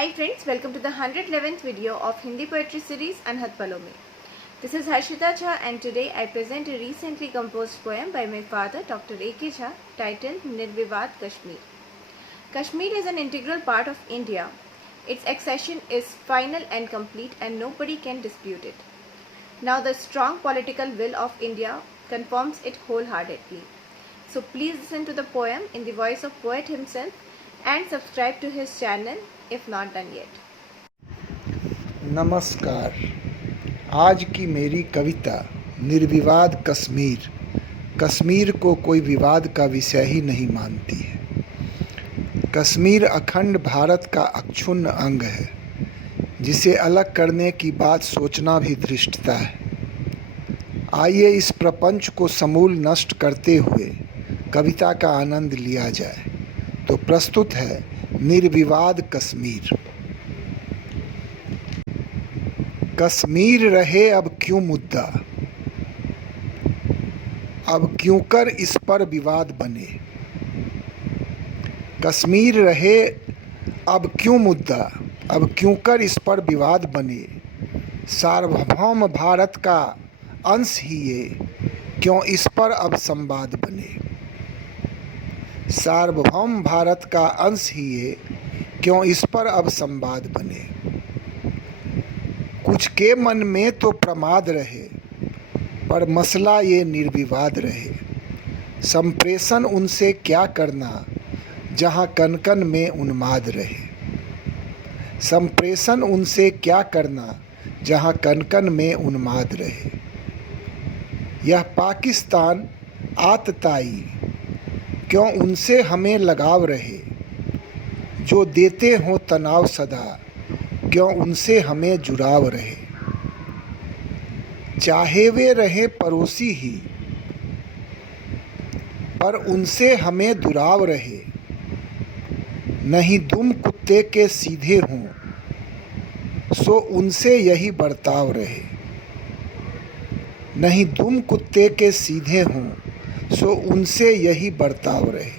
Hi friends, welcome to the 111th video of Hindi poetry series Anhat Palo Mein. This is Harshita Jha and today I present a recently composed poem by my father Dr. A.K. Jha titled Nirvivad Kashmir. Kashmir is an integral part of India. Its accession is final and complete and nobody can dispute it. Now the strong political will of India confirms it wholeheartedly. So please listen to the poem in the voice of poet himself and subscribe to his channel if not done yet. नमस्कार। आज की मेरी कविता निर्विवाद कश्मीर। कश्मीर को कोई विवाद का विषय ही नहीं मानती है। कश्मीर अखंड भारत का अक्षुण्ण अंग है, जिसे अलग करने की बात सोचना भी धृष्टता है। आइए इस प्रपंच को समूल नष्ट करते हुए कविता का आनंद लिया जाए। तो प्रस्तुत है निर्विवाद कश्मीर। कश्मीर रहे अब क्यों मुद्दा, अब क्यों कर इस पर विवाद बने। कश्मीर रहे अब क्यों मुद्दा, अब क्यों कर इस पर विवाद बने। सार्वभौम भारत का अंश ही ये, क्यों इस पर अब संवाद बने। सार्वभौम भारत का अंश ही ये, क्यों इस पर अब संवाद बने। कुछ के मन में तो प्रमाद रहे, पर मसला ये निर्विवाद रहे। संप्रेषण उनसे क्या करना, जहाँ कनकन में उन्माद रहे। संप्रेषण उनसे क्या करना, जहाँ कनकन में उन्माद रहे। यह पाकिस्तान आतताई, क्यों उनसे हमें लगाव रहे। जो देते हों तनाव सदा, क्यों उनसे हमें जुड़ाव रहे। चाहे वे रहे पड़ोसी ही, पर उनसे हमें दुराव रहे। नहीं दुम कुत्ते के सीधे हों, सो उनसे यही बर्ताव रहे। नहीं दुम कुत्ते के सीधे हों, सो उनसे यही बर्ताव रहे।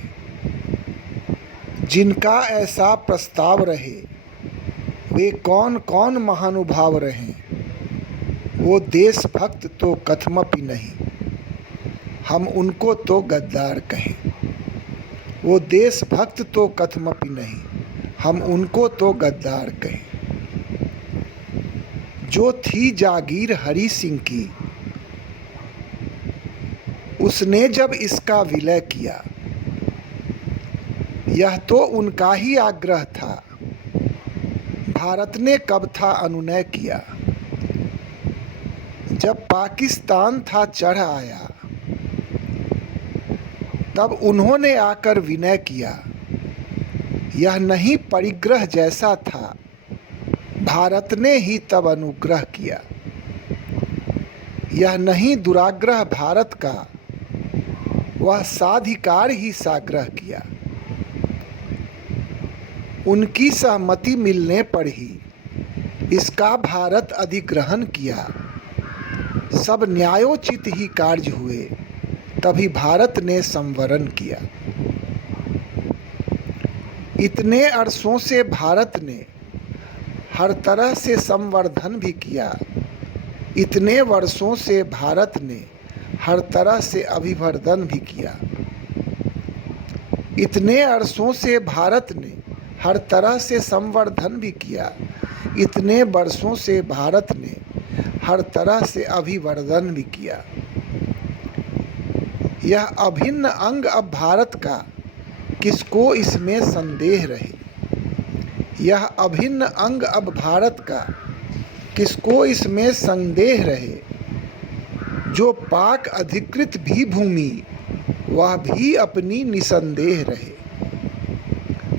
जिनका ऐसा प्रस्ताव रहे, वे कौन कौन महानुभाव रहें। वो देशभक्त तो कथमपि नहीं, हम उनको तो गद्दार कहें। वो देशभक्त तो कथमपि नहीं, हम उनको तो गद्दार कहें। जो थी जागीर हरि सिंह की, उसने जब इसका विलय किया। यह तो उनका ही आग्रह था, भारत ने कब था अनुनय किया। जब पाकिस्तान था चढ़ आया, तब उन्होंने आकर विनय किया। यह नहीं परिग्रह जैसा था, भारत ने ही तब अनुग्रह किया। यह नहीं दुराग्रह भारत का, वह साधिकार ही साग्रह किया। उनकी सहमति मिलने पर ही इसका भारत अधिग्रहण किया। सब न्यायोचित ही कार्य हुए, तभी भारत ने संवरण किया। इतने अरसों से भारत ने हर तरह से संवर्धन भी किया। इतने वर्षों से भारत ने हर तरह से अभिवर्धन भी किया। इतने अरसों से भारत ने हर तरह से संवर्धन भी किया। इतने वर्षों से भारत ने हर तरह से अभिवर्धन भी किया। यह अभिन्न अंग अब भारत का, किसको इसमें संदेह रहे। यह अभिन्न अंग अब भारत का, किसको इसमें संदेह रहे। जो पाक अधिकृत भी भूमि, वह भी अपनी निसंदेह रहे।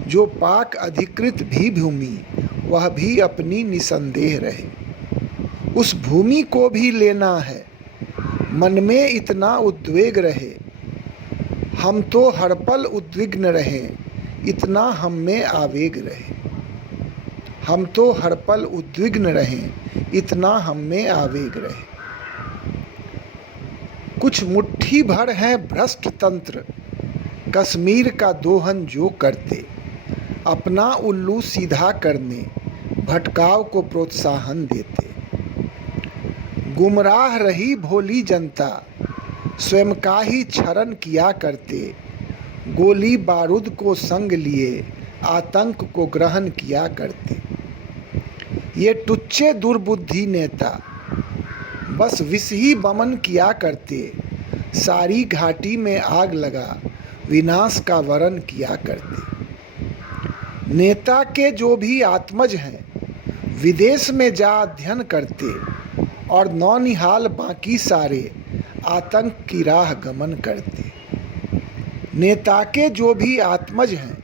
जो पाक अधिकृत भी भूमि, वह भी अपनी निसंदेह रहे। उस भूमि को भी लेना है, मन में इतना उद्वेग रहे। हम तो हर पल उद्विग्न रहें, इतना हम में आवेग रहे। हम तो हर पल उद्विग्न रहें, इतना हम में आवेग रहे। कुछ मुट्ठी भर हैं भ्रष्ट तंत्र, कश्मीर का दोहन जो करते। अपना उल्लू सीधा करने भटकाव को प्रोत्साहन देते। गुमराह रही भोली जनता स्वयं का ही क्षरण किया करते। गोली बारूद को संग लिए आतंक को ग्रहण किया करते। ये टुच्चे दुर्बुद्धि नेता बस विष ही बमन किया करते। सारी घाटी में आग लगा विनाश का वरण किया करते। नेता के जो भी आत्मज हैं विदेश में जा अध्ययन करते और नौनिहाल बाकी सारे आतंक की राह गमन करते। नेता के जो भी आत्मज हैं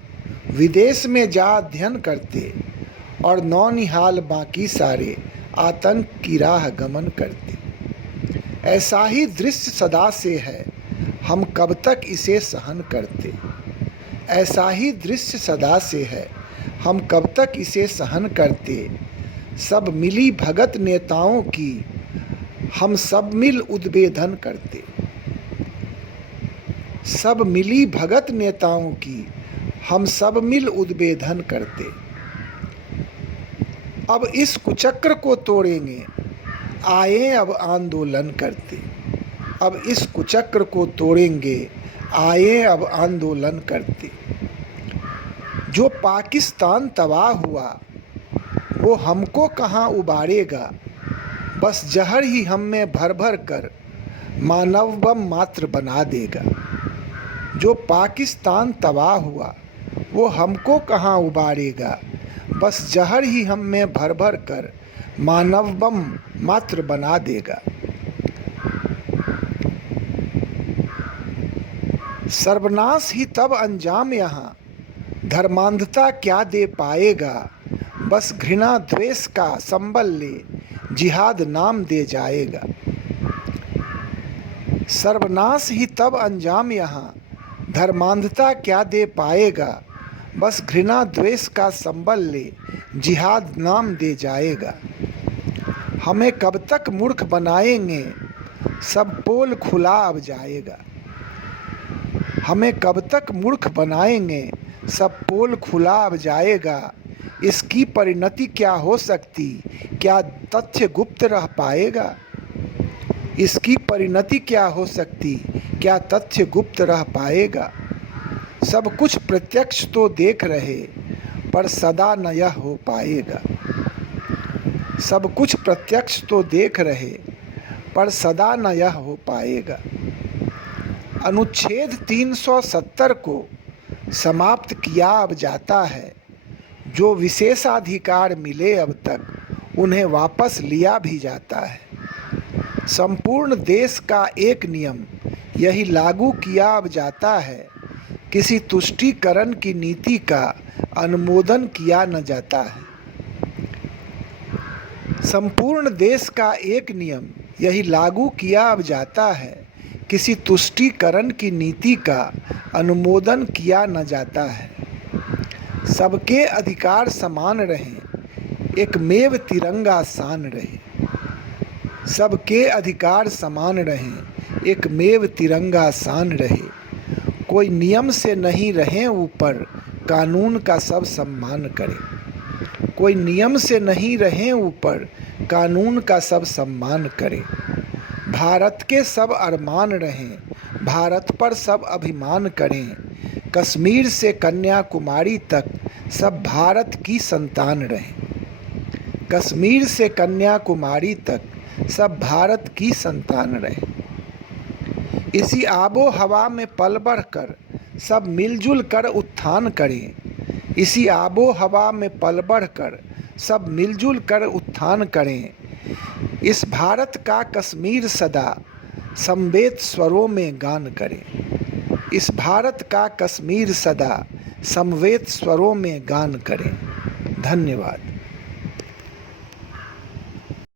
विदेश में जा अध्ययन करते और नौनिहाल बाकी सारे आतंक की राह गमन करते। ऐसा ही दृश्य सदा से है, हम कब तक इसे सहन करते। ऐसा ही दृश्य सदा से है, हम कब तक इसे सहन करते। सब मिली भगत नेताओं की हम सब मिल उद्भेदन करते। सब मिली भगत नेताओं की हम सब मिल उद्भेदन करते। अब इस कुचक्र को तोड़ेंगे, आए अब आंदोलन करते। अब इस कुचक्र को तोड़ेंगे, आए अब आंदोलन करते। जो पाकिस्तान तबाह हुआ वो हमको कहाँ उबारेगा। बस जहर ही हम में भर भर कर मानव बम मात्र बना देगा। जो पाकिस्तान तबाह हुआ वो हमको कहाँ उबारेगा। बस जहर ही हम में भर भर कर मानव बम मात्र बना देगा। सर्वनाश ही तब अंजाम यहाँ धर्मांधता क्या दे पाएगा। बस घृणा द्वेष का संबल ले जिहाद नाम दे जाएगा। सर्वनाश ही तब अंजाम यहाँ धर्मांधता क्या दे पाएगा। बस घृणा द्वेष का संबल ले जिहाद नाम दे जाएगा। हमें कब तक मूर्ख बनाएंगे, सब पोल खुला अब जाएगा। हमें कब तक मूर्ख बनाएंगे, सब पोल खुला अब जाएगा। इसकी परिणति क्या हो सकती, क्या तथ्य गुप्त रह पाएगा। इसकी परिणति क्या हो सकती, क्या तथ्य गुप्त रह पाएगा। सब कुछ प्रत्यक्ष तो देख रहे पर सदा न यह हो पाएगा। सब कुछ प्रत्यक्ष तो देख रहे पर सदा न यह हो पाएगा। अनुच्छेद 370 को समाप्त किया अब जाता है। जो विशेषाधिकार मिले अब तक उन्हें वापस लिया भी जाता है। संपूर्ण देश का एक नियम यही लागू किया अब जाता है। किसी तुष्टीकरण की नीति का अनुमोदन किया न जाता है। संपूर्ण देश का एक नियम यही लागू किया अब जाता है। किसी तुष्टीकरण की नीति का अनुमोदन किया न जाता है। सबके अधिकार समान रहें, एकमेव तिरंगा शान रहे। सबके अधिकार समान रहें, एकमेव तिरंगा शान रहे। कोई नियम से नहीं रहें ऊपर, कानून का सब सम्मान करें। कोई नियम से नहीं रहें ऊपर, कानून का सब सम्मान करें। भारत के सब अरमान रहें, भारत पर सब अभिमान करें। कश्मीर से कन्याकुमारी तक सब भारत की संतान रहें। कश्मीर से कन्याकुमारी तक सब भारत की संतान रहें। इसी आबो हवा में पल बढ़ कर सब मिलजुल कर उत्थान करें। इसी आबो हवा में पल बढ़ कर सब मिलजुल कर उत्थान करें। इस भारत का कश्मीर सदा समवेत स्वरों में गान करें। इस भारत का कश्मीर सदा समवेत स्वरों में गान करें। धन्यवाद।